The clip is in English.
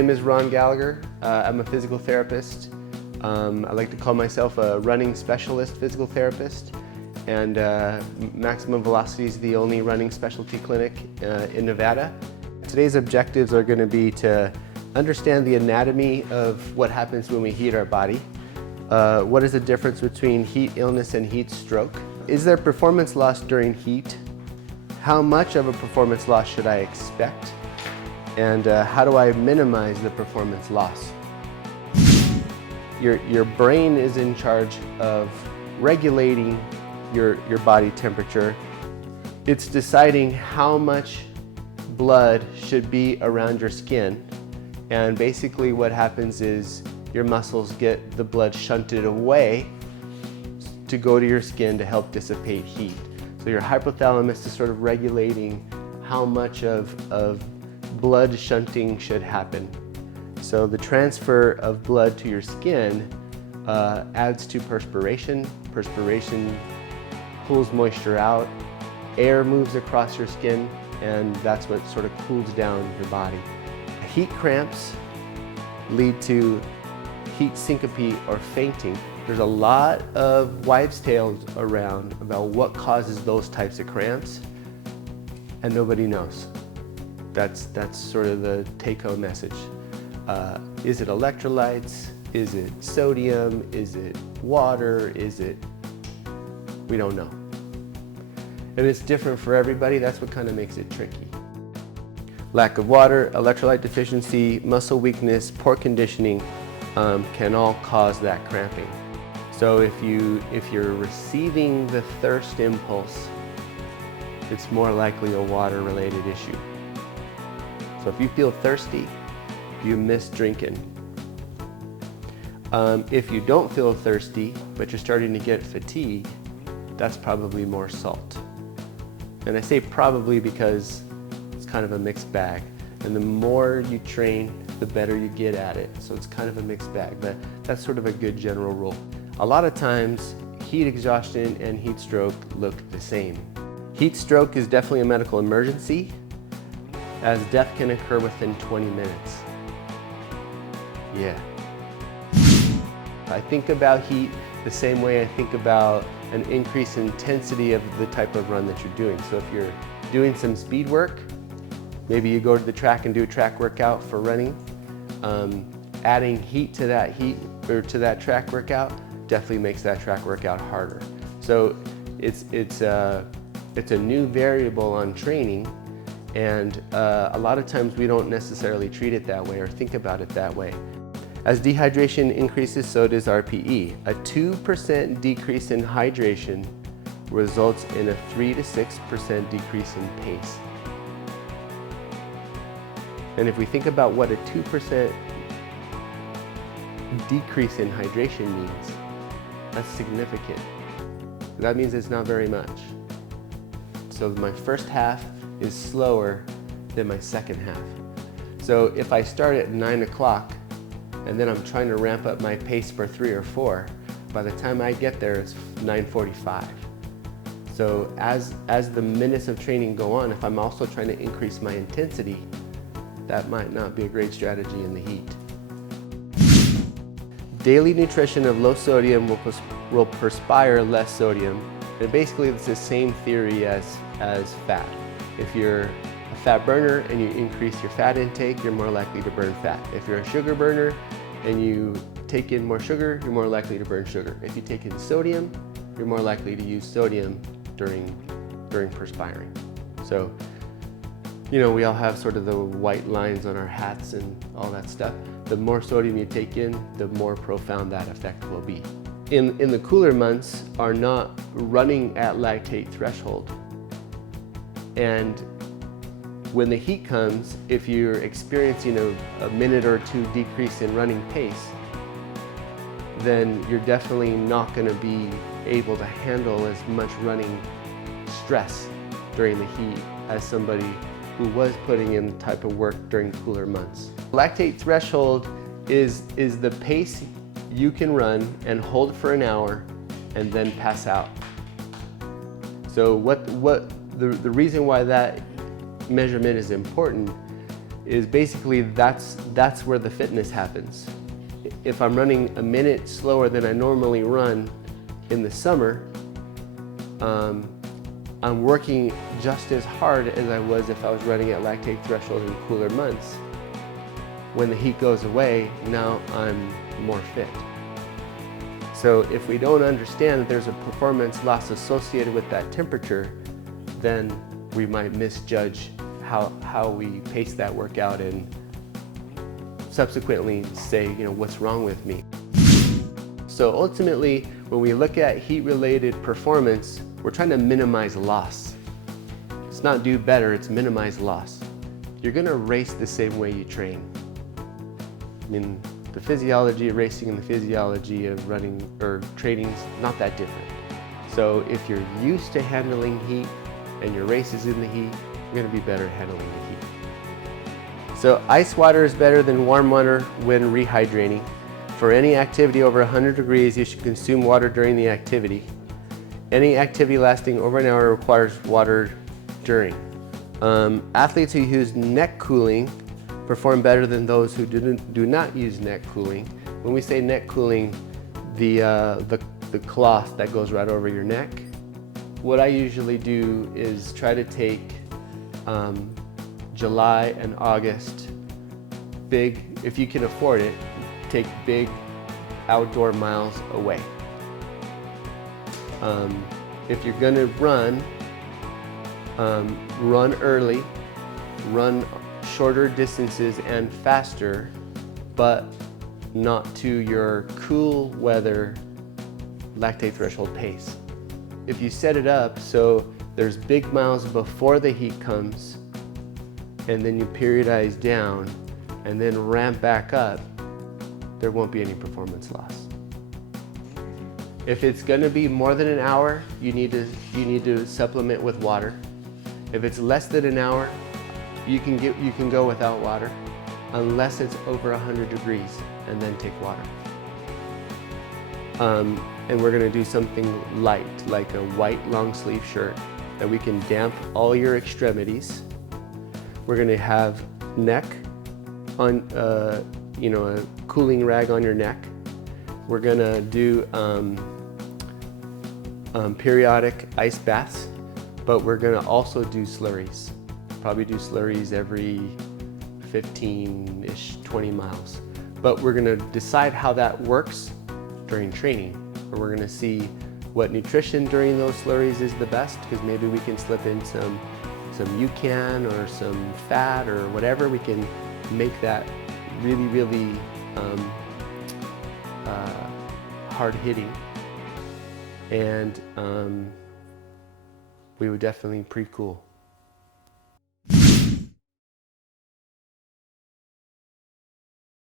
name is Gallagher. I'm a physical therapist. I like to call myself a running specialist physical therapist, and Maximum Velocity is the only running specialty clinic in Nevada. Today's objectives are going to be to understand the anatomy of what happens when we heat our body. What is the difference between heat illness and heat stroke? Is there performance loss during heat? How much of a performance loss should I expect? And how do I minimize the performance loss? Your brain is in charge of regulating your body temperature. It's deciding how much blood should be around your skin. And basically what happens is your muscles get the blood shunted away to go to your skin to help dissipate heat. So your hypothalamus is sort of regulating how much of blood shunting should happen. So the transfer of blood to your skin adds to perspiration. Perspiration pulls moisture out, air moves across your skin, and that's what sort of cools down your body. Heat cramps lead to heat syncope or fainting. There's a lot of wives' tales around about what causes those types of cramps, and nobody knows. That's sort of the take-home message. Is it electrolytes? Is it sodium? Is it water? We don't know. And it's different for everybody. That's what kind of makes it tricky. Lack of water, electrolyte deficiency, muscle weakness, poor conditioning can all cause that cramping. So if you're receiving the thirst impulse, it's more likely a water-related issue. So if you feel thirsty, you miss drinking. If you don't feel thirsty, but you're starting to get fatigue, that's probably more salt. And I say probably because it's kind of a mixed bag. And the more you train, the better you get at it. So it's kind of a mixed bag, but that's sort of a good general rule. A lot of times, heat exhaustion and heat stroke look the same. Heat stroke is definitely a medical emergency, as death can occur within 20 minutes. Yeah. I think about heat the same way I think about an increased intensity of the type of run that you're doing. So if you're doing some speed work, maybe you go to the track and do a track workout for running. Adding heat to that track workout definitely makes that track workout harder. So it's a new variable on training. And a lot of times we don't necessarily treat it that way or think about it that way. As dehydration increases, so does RPE. A 2% decrease in hydration results in a 3 to 6% decrease in pace. And if we think about what a 2% decrease in hydration means, that's significant. That means it's not very much. So my first half is slower than my second half. So if I start at 9 o'clock and then I'm trying to ramp up my pace for 3 or 4, by the time I get there it's 9:45. So as the minutes of training go on, if I'm also trying to increase my intensity, that might not be a great strategy in the heat. Daily nutrition of low sodium will perspire less sodium. And basically it's the same theory as fat. If you're a fat burner and you increase your fat intake, you're more likely to burn fat. If you're a sugar burner and you take in more sugar, you're more likely to burn sugar. If you take in sodium, you're more likely to use sodium during perspiring. So, we all have sort of the white lines on our hats and all that stuff. The more sodium you take in, the more profound that effect will be. In the cooler months are not running at lactate threshold. And when the heat comes, if you're experiencing a minute or two decrease in running pace, then you're definitely not going to be able to handle as much running stress during the heat as somebody who was putting in the type of work during cooler months. Lactate threshold is the pace you can run and hold for an hour and then pass out. So the reason why that measurement is important is basically that's where the fitness happens. If I'm running a minute slower than I normally run in the summer, I'm working just as hard as I was if I was running at lactate threshold in cooler months. When the heat goes away, now I'm more fit. So if we don't understand that there's a performance loss associated with that temperature, then we might misjudge how we pace that workout and subsequently say, what's wrong with me? So ultimately, when we look at heat-related performance, we're trying to minimize loss. It's not do better, it's minimize loss. You're gonna race the same way you train. I mean, the physiology of racing and the physiology of running or training is not that different. So if you're used to handling heat and your race is in the heat, you're gonna be better at handling the heat. So ice water is better than warm water when rehydrating. For any activity over 100 degrees, you should consume water during the activity. Any activity lasting over an hour requires water during. Athletes who use neck cooling perform better than those who do not use neck cooling. When we say neck cooling, the cloth that goes right over your neck. What I usually do is try to take July and August, if you can afford it, take big outdoor miles away. If you're gonna run early, run shorter distances and faster, but not to your cool weather lactate threshold pace. If you set it up so there's big miles before the heat comes, and then you periodize down and then ramp back up, there won't be any performance loss. If it's going to be more than an hour, you need to supplement with water. If it's less than an hour, you can go without water, unless it's over 100 degrees, and then take water. And we're going to do something light, like a white long sleeve shirt that we can damp all your extremities. We're going to have neck on, a cooling rag on your neck. We're going to do periodic ice baths, but we're going to also do slurries. Probably do slurries every 15-ish, 20 miles. But we're going to decide how that works during training. Or we're going to see what nutrition during those slurries is the best, because maybe we can slip in some UCAN or some fat or whatever. We can make that really, really hard hitting. And we would definitely pre-cool.